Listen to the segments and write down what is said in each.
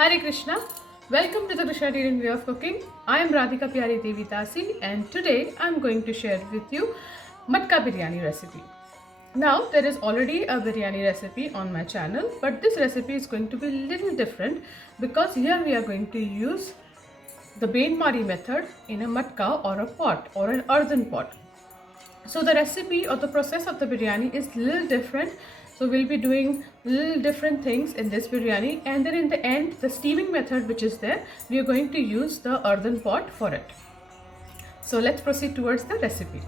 Hare Krishna. Welcome to the Krsnatarian way of cooking. I am Matka Biryani Recipe and today I am going to share with you Matka Biryani recipe. Now there is already a biryani recipe on my channel, but this recipe is going to be a little different because here we are going to use the bain mari method in a matka or a pot or an earthen pot. So the recipe or the process of the biryani is a little different. So we'll be doing little different things in this biryani, and then in the end the steaming method which is there, we are going to use the earthen pot for it. So let's proceed towards the recipe.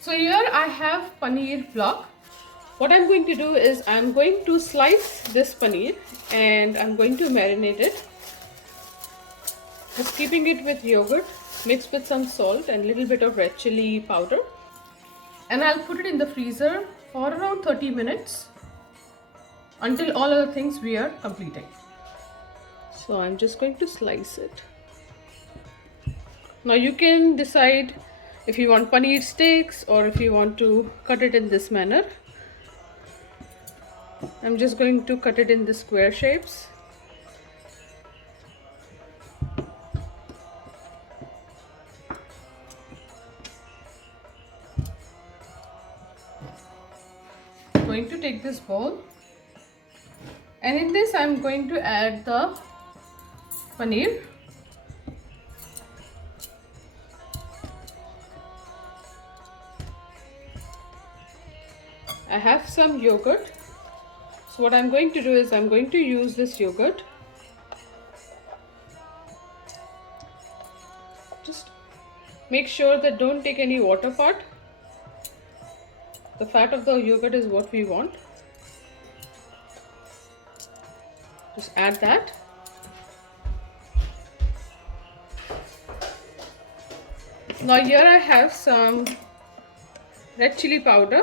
So here I have paneer block. What I'm going to do is I'm going to slice this paneer and I'm going to marinate it. Just keeping it with yogurt mixed with some salt and little bit of red chili powder, and I'll put it in the freezer for around 30 minutes until all other things we are completing. So I'm just going to slice it. Now you can decide if you want paneer steaks or if you want to cut it in this manner. I'm just going to cut it in the square shapes. Going to take this bowl, and in this I'm going to add the paneer. I have some yogurt, so what I'm going to do is I'm going to use this yogurt. Just make sure that don't take any water part. The fat of the yogurt is what we want. Just add that. Now here I have some red chili powder.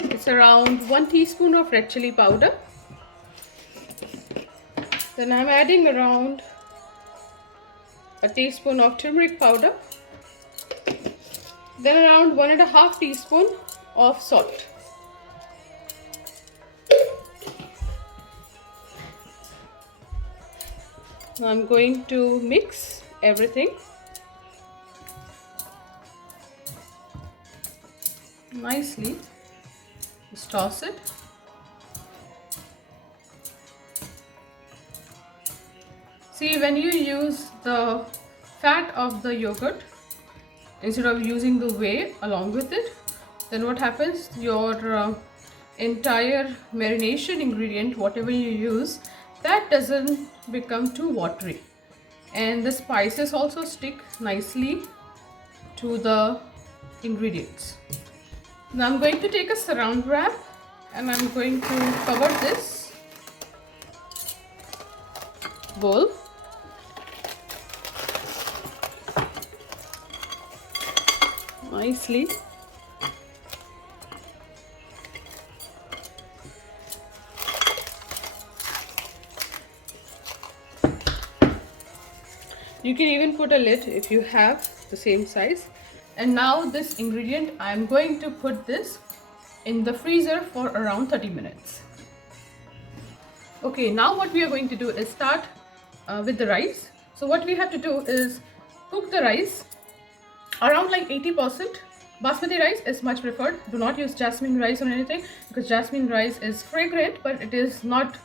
It's around 1 teaspoon of red chili powder. Then I'm adding around a teaspoon of turmeric powder. Then around 1.5 teaspoon of salt. Now I'm going to mix everything nicely. Just toss it. See, when you use the fat of the yogurt instead of using the whey along with it, then what happens, your entire marination ingredient, whatever you use, that doesn't become too watery, and the spices also stick nicely to the ingredients. Now I'm going to take a saran wrap and I'm going to cover this bowl. Nicely. You can even put a lid if you have the same size. And now this ingredient, I am going to put this in the freezer for around 30 minutes. Okay, now what we are going to do is start with the rice. So what we have to do is cook the rice around like 80%. Basmati rice is much preferred. Do not use jasmine rice or anything, because jasmine rice is fragrant but it is not,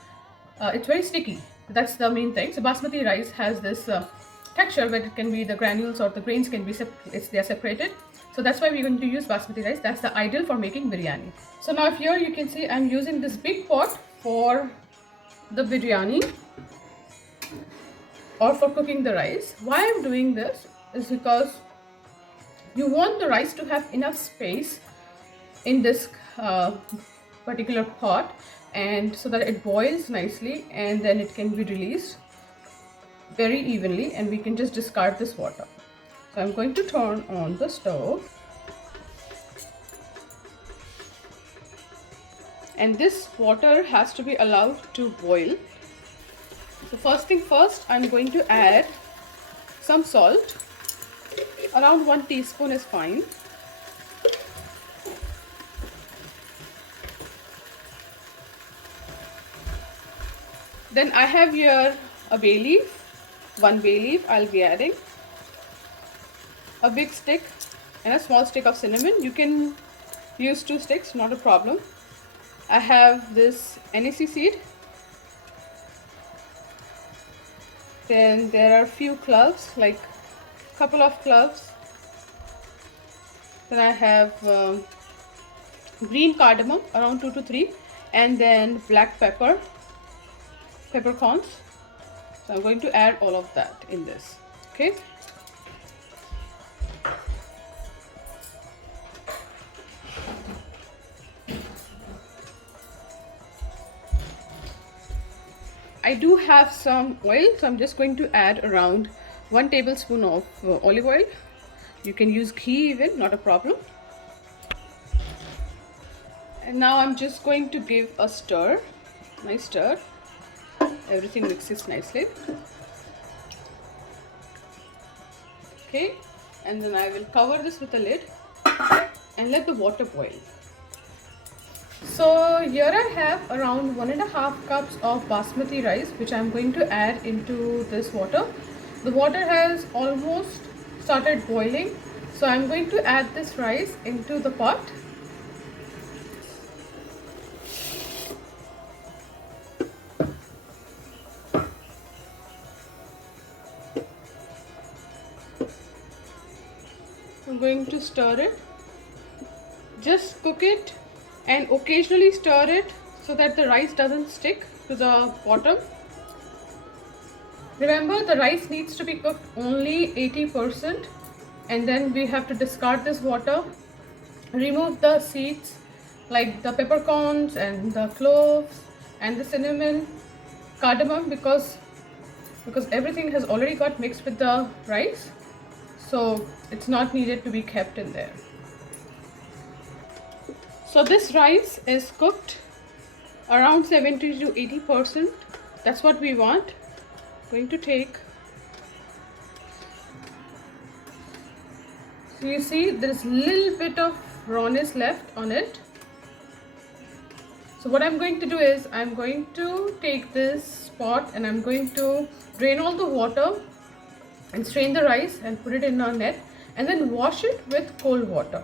it's very sticky. That's the main thing. So basmati rice has this texture where it can be, the granules or the grains can be they are separated. So that's why we're going to use basmati rice. That's the ideal for making biryani. So now here you can see I'm using this big pot for the biryani or for cooking the rice. Why I'm doing this is because you want the rice to have enough space in this particular pot, and so that it boils nicely and then it can be released very evenly and we can just discard this water. So I'm going to turn on the stove, and this water has to be allowed to boil. So first thing first, I'm going to add some salt. Around 1 teaspoon is fine. Then I have here a bay leaf, one bay leaf I'll be adding, a big stick and a small stick of cinnamon. You can use 2 sticks, not a problem. I have this NAC seed. Then there are few cloves, like couple of cloves. Then I have green cardamom, around 2 to 3, and then black peppercorns. So I'm going to add all of that in this. Okay. I do have some oil, so I'm just going to add around 1 tablespoon of olive oil. You can use ghee even, not a problem. And now I'm just going to give a stir, nice stir. Everything mixes nicely. Okay, and then I will cover this with a lid and let the water boil. So here I have around 1.5 cups of basmati rice, which I'm going to add into this water. The water has almost started boiling, so I'm going to add this rice into the pot. I'm going to stir it. Just cook it and occasionally stir it so that the rice doesn't stick to the bottom. Remember, the rice needs to be cooked only 80%, and then we have to discard this water, remove the seeds like the peppercorns and the cloves and the cinnamon, cardamom, because everything has already got mixed with the rice, so it's not needed to be kept in there. So this rice is cooked around 70 to 80%. That's what we want. Going to take. So you see there's a little bit of rawness left on it. So what I'm going to do is I'm going to take this pot and I'm going to drain all the water and strain the rice and put it in a net and then wash it with cold water.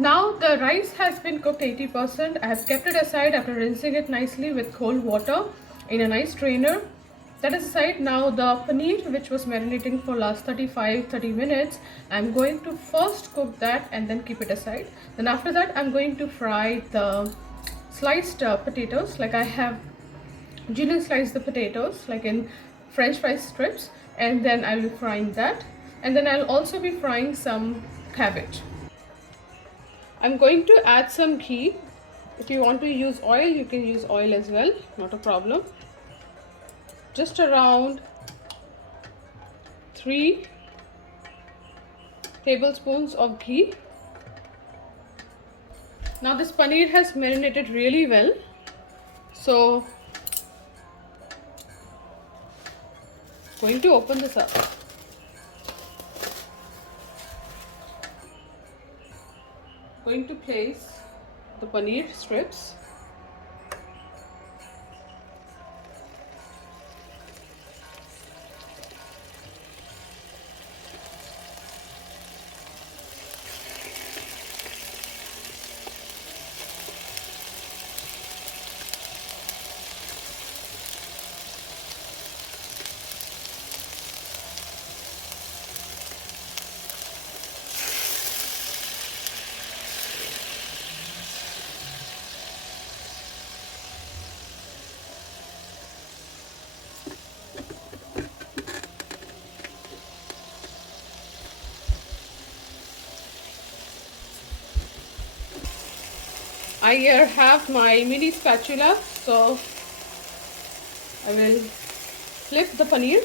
Now the rice has been cooked 80%. I have kept it aside after rinsing it nicely with cold water in a nice strainer. That is aside. Now the paneer, which was marinating for last 30 minutes, I'm going to first cook that and then keep it aside. Then after that I'm going to fry the sliced potatoes. Like I have julienne slice the potatoes like in French fry strips, and then I'll be frying that, and then I'll also be frying some cabbage. I'm going to add some ghee. If you want to use oil, you can use oil as well, not a problem. Just around 3 tablespoons of ghee. Now this paneer has marinated really well, so going to open this up. Going to place the paneer strips. I here have my mini spatula, so I will flip the paneer.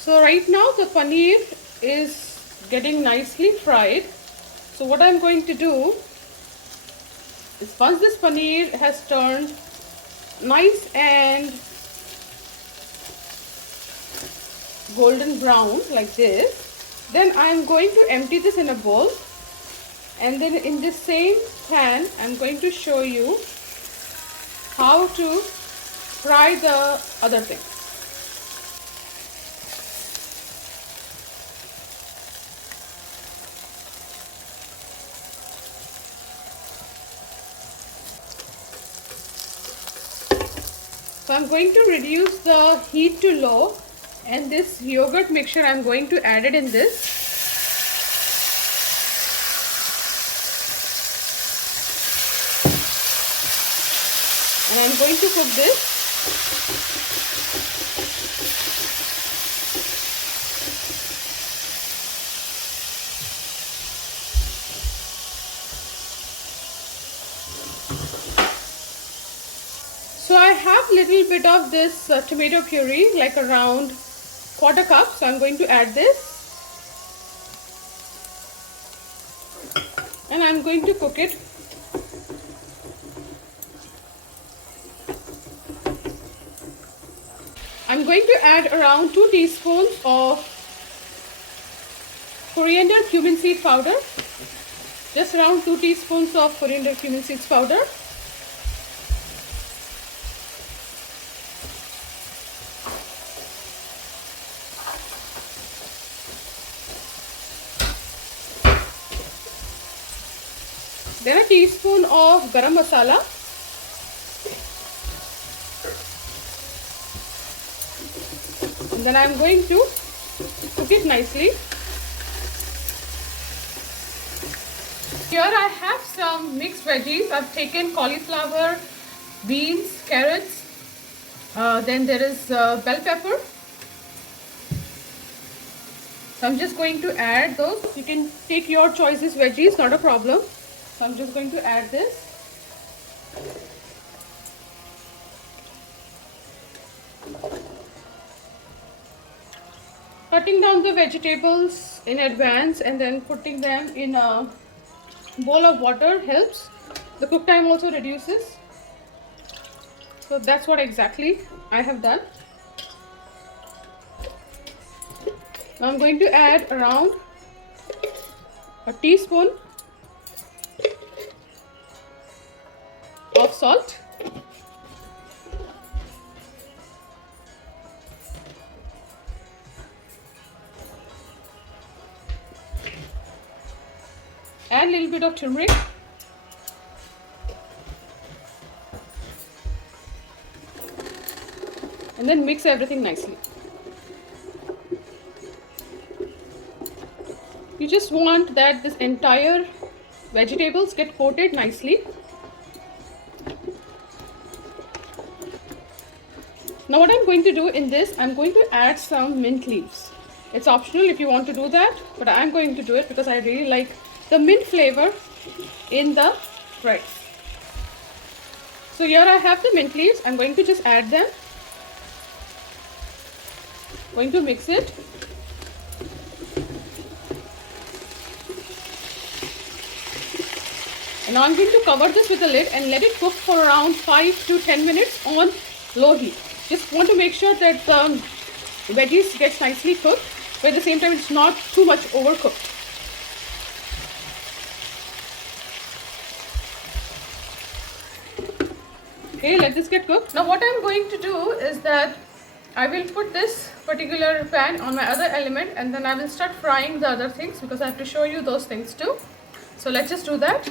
So right now the paneer is getting nicely fried. So what I'm going to do is, once this paneer has turned nice and golden brown like this, then I'm going to empty this in a bowl, and then in this same pan I'm going to show you how to fry the other thing. So I'm going to reduce the heat to low, and this yogurt mixture I'm going to add it in this. And I'm going to cook this. So I have little bit of this tomato puree, like around 1/4 cup. So I'm going to add this, and I'm going to cook it. I'm going to add around 2 teaspoons of coriander cumin seed powder. Just around 2 teaspoons of coriander cumin seeds powder. Then a teaspoon of garam masala. And then I'm going to cook it nicely. Here I have some mixed veggies. I've taken cauliflower, beans, carrots. Then there is bell pepper. So I'm just going to add those. You can take your choices veggies, not a problem. So I'm just going to add this. Cutting down the vegetables in advance and then putting them in a bowl of water helps. The cook time also reduces. So that's what exactly I have done. Now I'm going to add around a teaspoon of salt. Add a little bit of turmeric. And then mix everything nicely. You just want that this entire vegetables get coated nicely. Now what I'm going to do in this, I'm going to add some mint leaves. It's optional if you want to do that, but I'm going to do it because I really like the mint flavor in the rice. So here I have the mint leaves. I'm going to just add them. Going to mix it. And now I'm going to cover this with a lid and let it cook for around 5 to 10 minutes on low heat. Just want to make sure that the veggies gets nicely cooked, but at the same time it's not too much overcooked. Okay, let this get cooked. Now what I'm going to do is that I will put this particular pan on my other element, and then I will start frying the other things because I have to show you those things too. So let's just do that.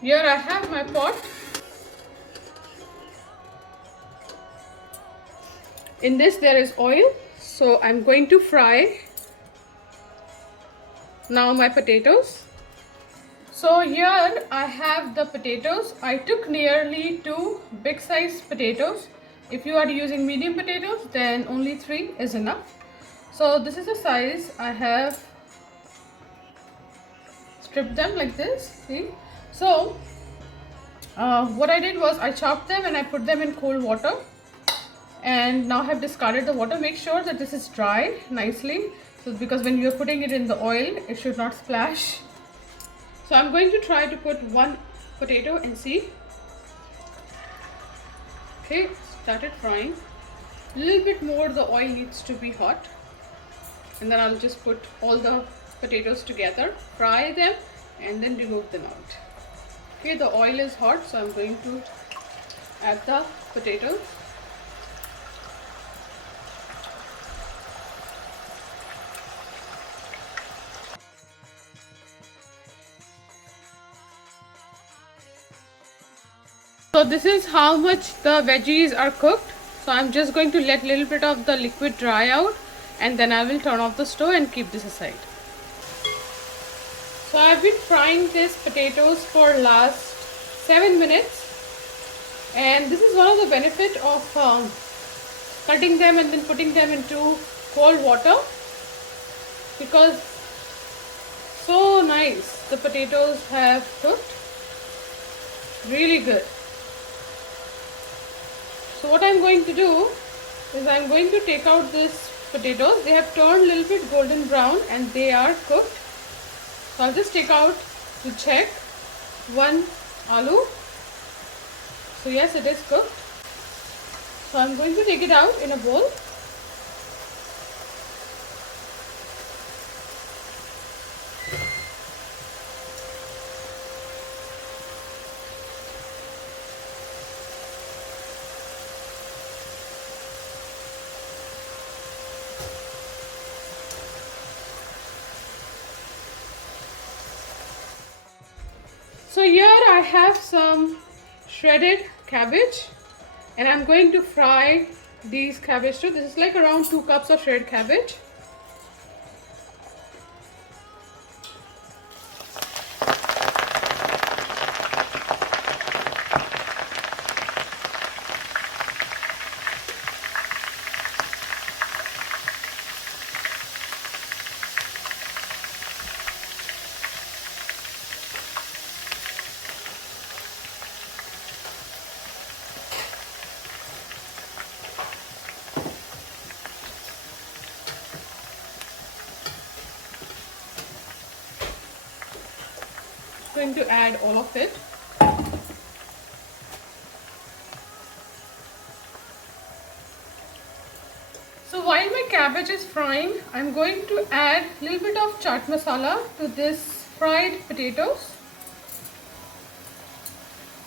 Here I have my pot. In this there is oil, so I'm going to fry now my potatoes. So here I have the potatoes. I took nearly 2 big size potatoes. If you are using medium potatoes, then only 3 is enough. So this is the size. I have stripped them like this, see. So what I did was I chopped them and I put them in cold water, and now I have discarded the water. Make sure that this is dry nicely, so because when you're putting it in the oil, it should not splash. So I'm going to try to put 1 potato and see. Okay, started frying. A little bit more, the oil needs to be hot. And then I'll just put all the potatoes together, fry them, and then remove them out. Okay, the oil is hot, so I'm going to add the potatoes. So this is how much the veggies are cooked. So I'm just going to let a little bit of the liquid dry out, and then I will turn off the stove and keep this aside. So I've been frying these potatoes for last 7 minutes, and this is one of the benefit of cutting them and then putting them into cold water, because so nice the potatoes have cooked, really good. So what I'm going to do is I'm going to take out these potatoes. They have turned a little bit golden brown and they are cooked. So I'll just take out to check 1 aloo. So yes, it is cooked. So I'm going to take it out in a bowl. So here I have some shredded cabbage, and I'm going to fry these cabbage too. This is like around 2 cups of shredded cabbage. Going to add all of it. So while my cabbage is frying, I'm going to add a little bit of chaat masala to this fried potatoes.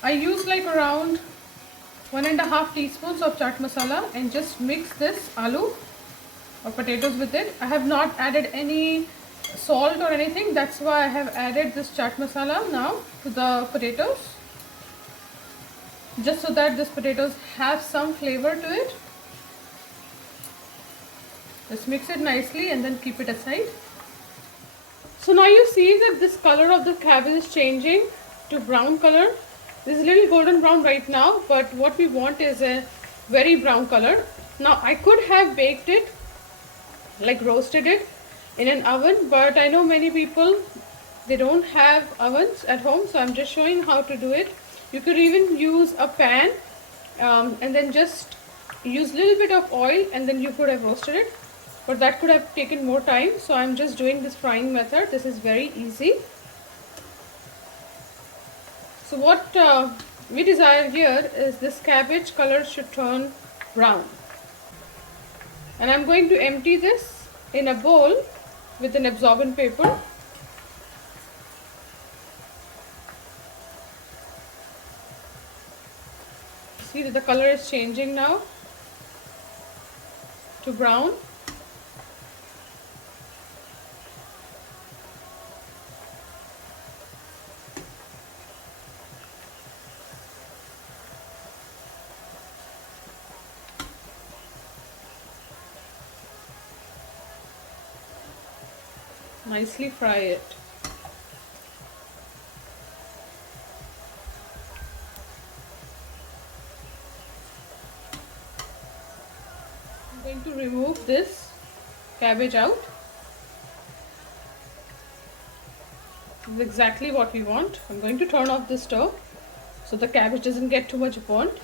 I use like around 1.5 teaspoons of chaat masala and just mix this aloo or potatoes with it. I have not added any salt or anything. That's why I have added this chaat masala now to the potatoes, just so that these potatoes have some flavor to it. Just mix it nicely and then keep it aside. So now you see that this color of the cabbage is changing to brown color. This is a little golden brown right now, but what we want is a very brown color. Now I could have baked it, like roasted it in an oven, but I know many people, they don't have ovens at home, so I'm just showing how to do it. You could even use a pan and then just use a little bit of oil and then you could have roasted it, but that could have taken more time, so I'm just doing this frying method. This is very easy. So what we desire here is this cabbage color should turn brown, and I'm going to empty this in a bowl with an absorbent paper. See that the color is changing now to brown. Nicely fry it. I'm going to remove this cabbage out. This is exactly what we want. I'm going to turn off the stove so the cabbage doesn't get too much burnt.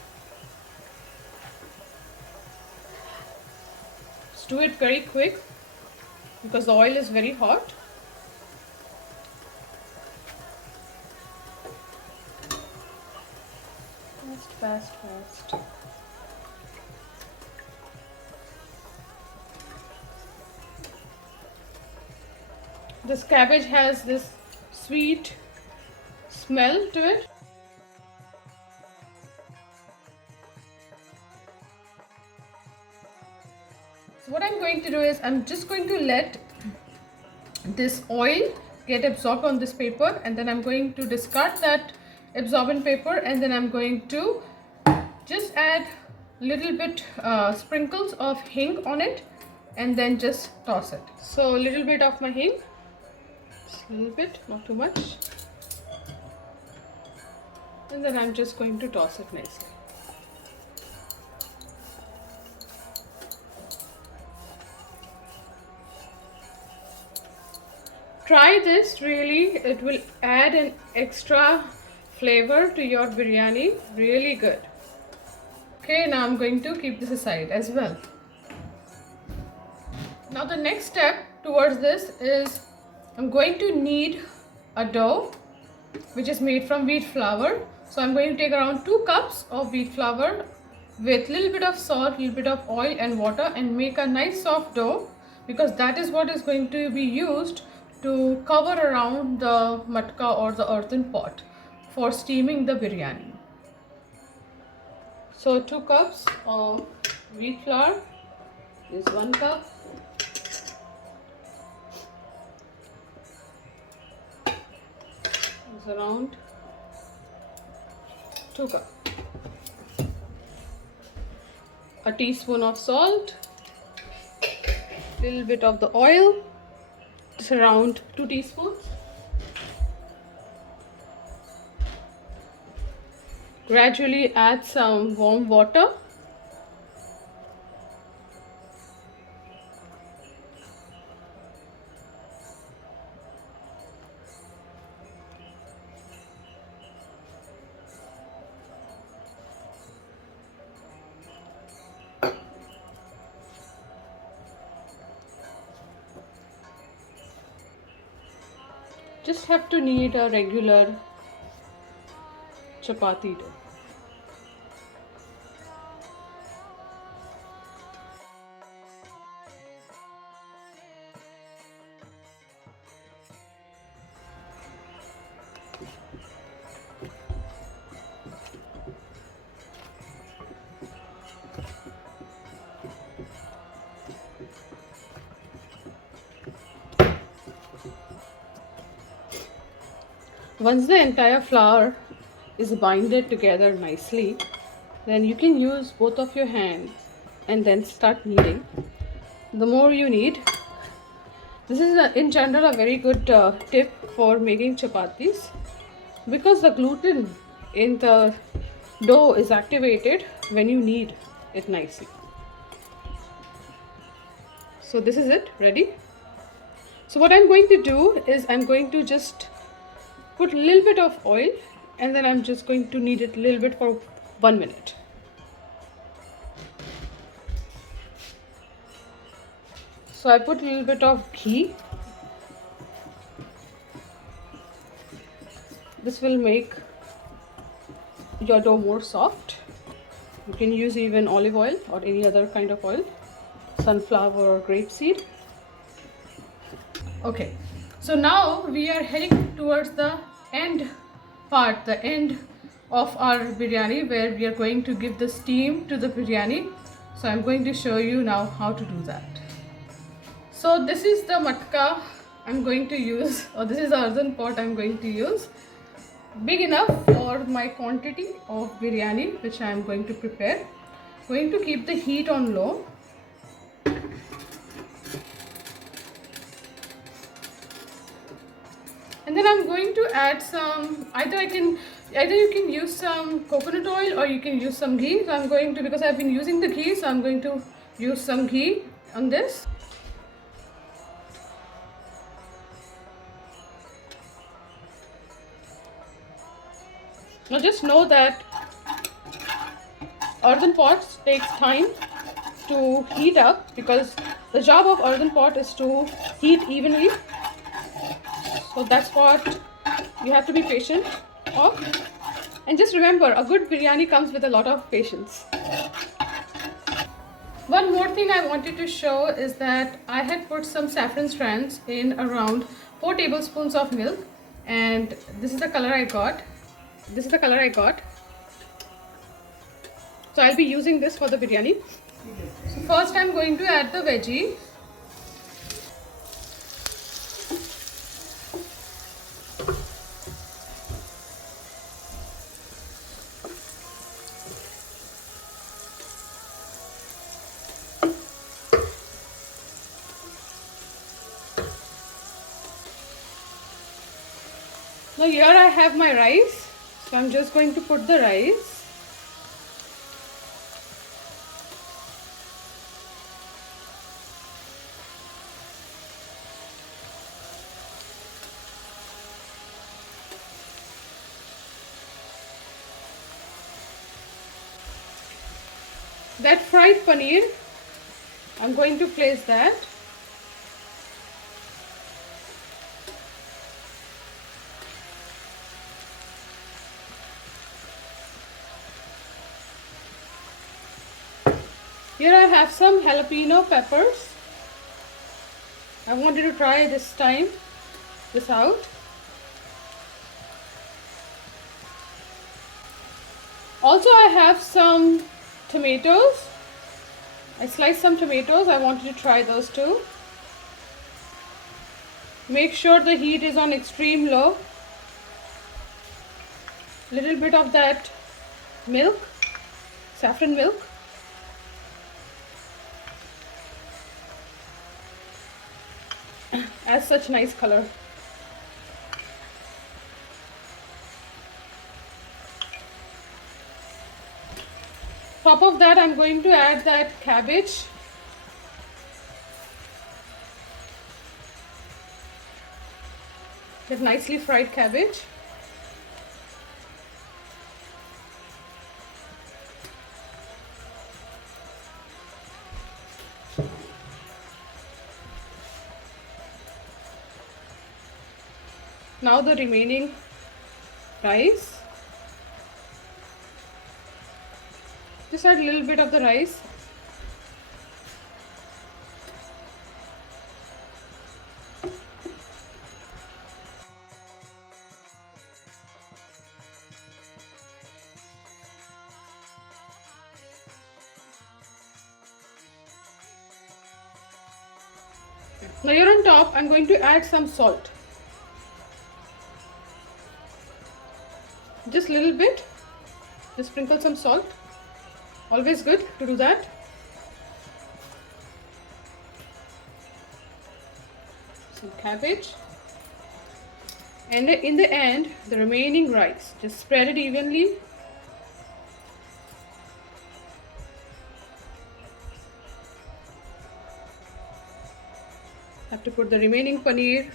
Just do it very quick because the oil is very hot. Fast. This cabbage has this sweet smell to it. So what I'm going to do is I'm just going to let this oil get absorbed on this paper, and then I'm going to discard that absorbent paper, and then I'm going to just add little bit sprinkles of hing on it and then just toss it. So a little bit of my hing, just a little bit, not too much, and then I'm just going to toss it nicely. Try this, really, it will add an extra flavor to your biryani, really good. Okay, now I'm going to keep this aside as well. Now the next step towards this is I'm going to knead a dough which is made from wheat flour. So I'm going to take around 2 cups of wheat flour with little bit of salt, little bit of oil and water, and make a nice soft dough, because that is what is going to be used to cover around the matka or the earthen pot for steaming the biryani. So 2 cups of wheat flour is 1 cup. Is around 2 cups. A teaspoon of salt, little bit of the oil, just around 2 teaspoons. Gradually add some warm water. Just have to knead a regular chapati dough. Once the entire flour is binded together nicely, then you can use both of your hands and then start kneading. The more you knead, this is in general a very good tip for making chapatis, because the gluten in the dough is activated when you knead it nicely. So this is it, ready. So what I'm going to do is I'm going to just put a little bit of oil, and then I'm just going to knead it a little bit for 1 minute. So I put a little bit of ghee. This will make your dough more soft. You can use even olive oil or any other kind of oil, sunflower or grapeseed. Okay, so now we are heading towards the end part, the end of our biryani, where we are going to give the steam to the biryani. So I'm going to show you now how to do that. So this is the matka I'm going to use, or this is the earthen pot I'm going to use. Big enough for my quantity of biryani which I am going to prepare. Going to keep the heat on low. And then I'm going to add some, either you can use some coconut oil or you can use some ghee. So I'm going to, because I've been using the ghee, so I'm going to use some ghee on this. Now just know that earthen pots takes time to heat up, because the job of earthen pot is to heat evenly. So that's what you have to be patient of. And just remember, a good biryani comes with a lot of patience. One more thing I wanted to show is that I had put some saffron strands in around 4 tablespoons of milk, and this is the color I got. This is the color I got. So I'll be using this for the biryani. So first I'm going to add the veggie. Now here I have my rice, so I'm just going to put the rice. That fried paneer, I'm going to place that. Here I have some jalapeno peppers. I wanted to try this out. Also I have some tomatoes. I sliced some tomatoes. I wanted to try those too. Make sure the heat is on extreme low. Little bit of that milk, saffron milk. Adds such nice color. Top of that, I'm going to add that cabbage. That nicely fried cabbage. Now the remaining rice. Just add a little bit of the rice. Now here on top, I'm going to add some salt. just a little bit. Just sprinkle some salt. Always good to do that. Some cabbage. And in the end, the remaining rice. Just spread it evenly. Have to put the remaining paneer.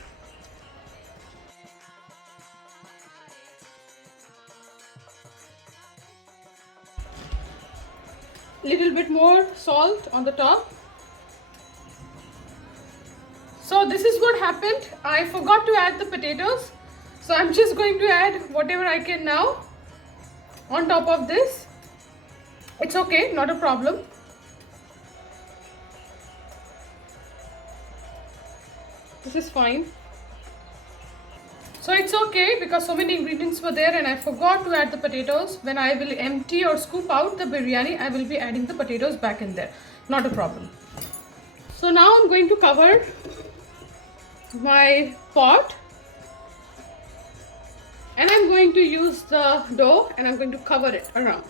Little bit more salt on the top. So this is what happened. I forgot to add the potatoes. So I'm just going to add whatever I can now on top of this. It's okay, not a problem. This is fine. So it's okay because so many ingredients were there and I forgot to add the potatoes. When I will empty or scoop out the biryani, I will be adding the potatoes back in there. Not a problem. So now I'm going to cover my pot. And I'm going to use the dough and I'm going to cover it around.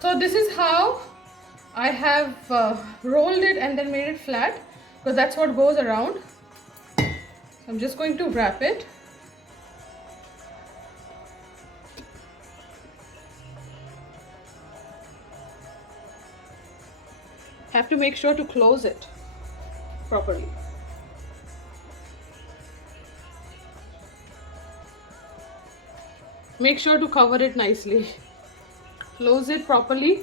So this is how I have rolled it and then made it flat, because that's what goes around. So I'm just going to wrap it. Have to make sure to close it properly. Make sure to cover it nicely. Close it properly.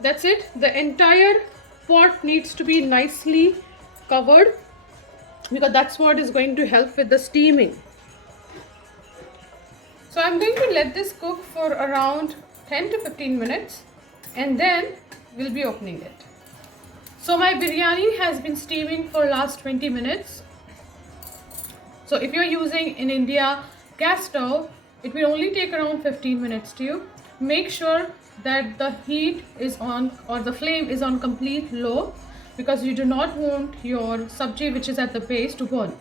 That's it. The entire pot needs to be nicely covered because that's what is going to help with the steaming. So I'm going to let this cook for around 10 to 15 minutes and then we'll be opening it. So my biryani has been steaming for last 20 minutes. So if you're using in India gas stove, it will only take around 15 minutes to you. Make sure that the heat is on or the flame is on complete low because you do not want your sabji which is at the base to burn.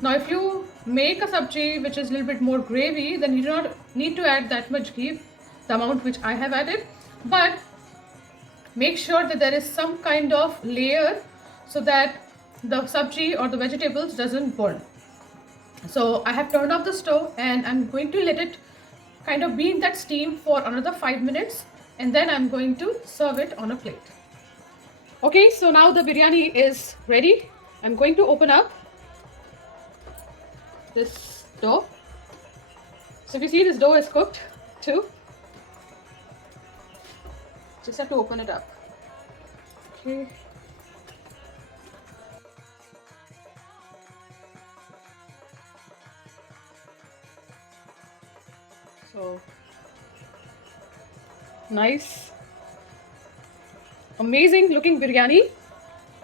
Now if you make a sabji which is a little bit more gravy, then you do not need to add that much ghee, the amount which I have added, but make sure that there is some kind of layer so that the sabji or the vegetables doesn't burn. So I have turned off the stove and I'm going to let it kind of be in that steam for another 5 minutes and then I'm going to serve it on a plate. Okay, so now the biryani is ready. I'm going to open up this dough. So if you see, this dough is cooked too. Just have to open it up. Okay. So nice, amazing looking biryani.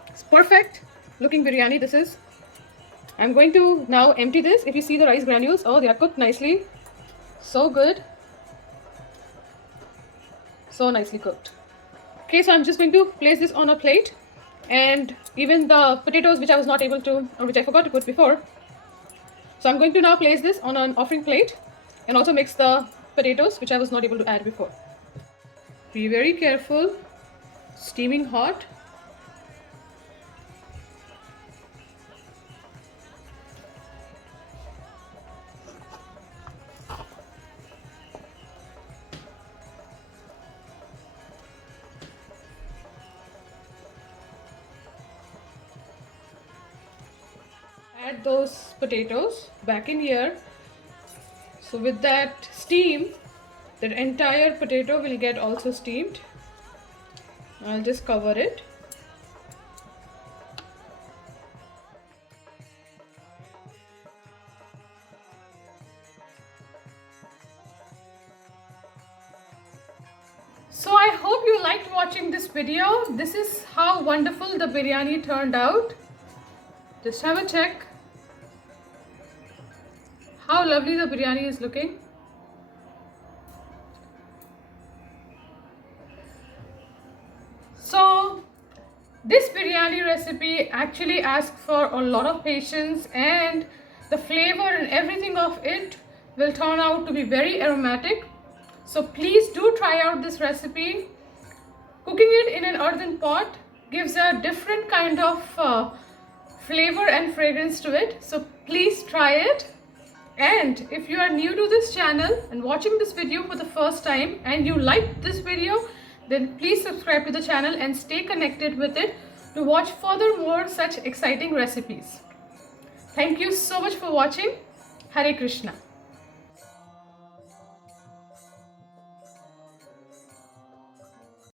It's perfect looking biryani this is. I'm going to now empty this. If you see the rice granules, oh, they are cooked nicely. So good. So nicely cooked. Okay, so I'm just going to place this on a plate, and even the potatoes which I was not able to, or which I forgot to put before. So I'm going to now place this on an offering plate and also mix the potatoes which I was not able to add before. Be very careful, steaming hot. Add those potatoes back in here. So with that steam, the entire potato will get also steamed. I'll just cover it. So I hope you liked watching this video. This is how wonderful the biryani turned out. Just have a check. How lovely the biryani is looking. So this biryani recipe actually asks for a lot of patience and the flavor and everything of it will turn out to be very aromatic. So please do try out this recipe. Cooking it in an earthen pot gives a different kind of flavor and fragrance to it. So please try it. And if you are new to this channel and watching this video for the first time and you liked this video, then please subscribe to the channel and stay connected with it to watch further more such exciting recipes. Thank you so much for watching. Hare Krishna.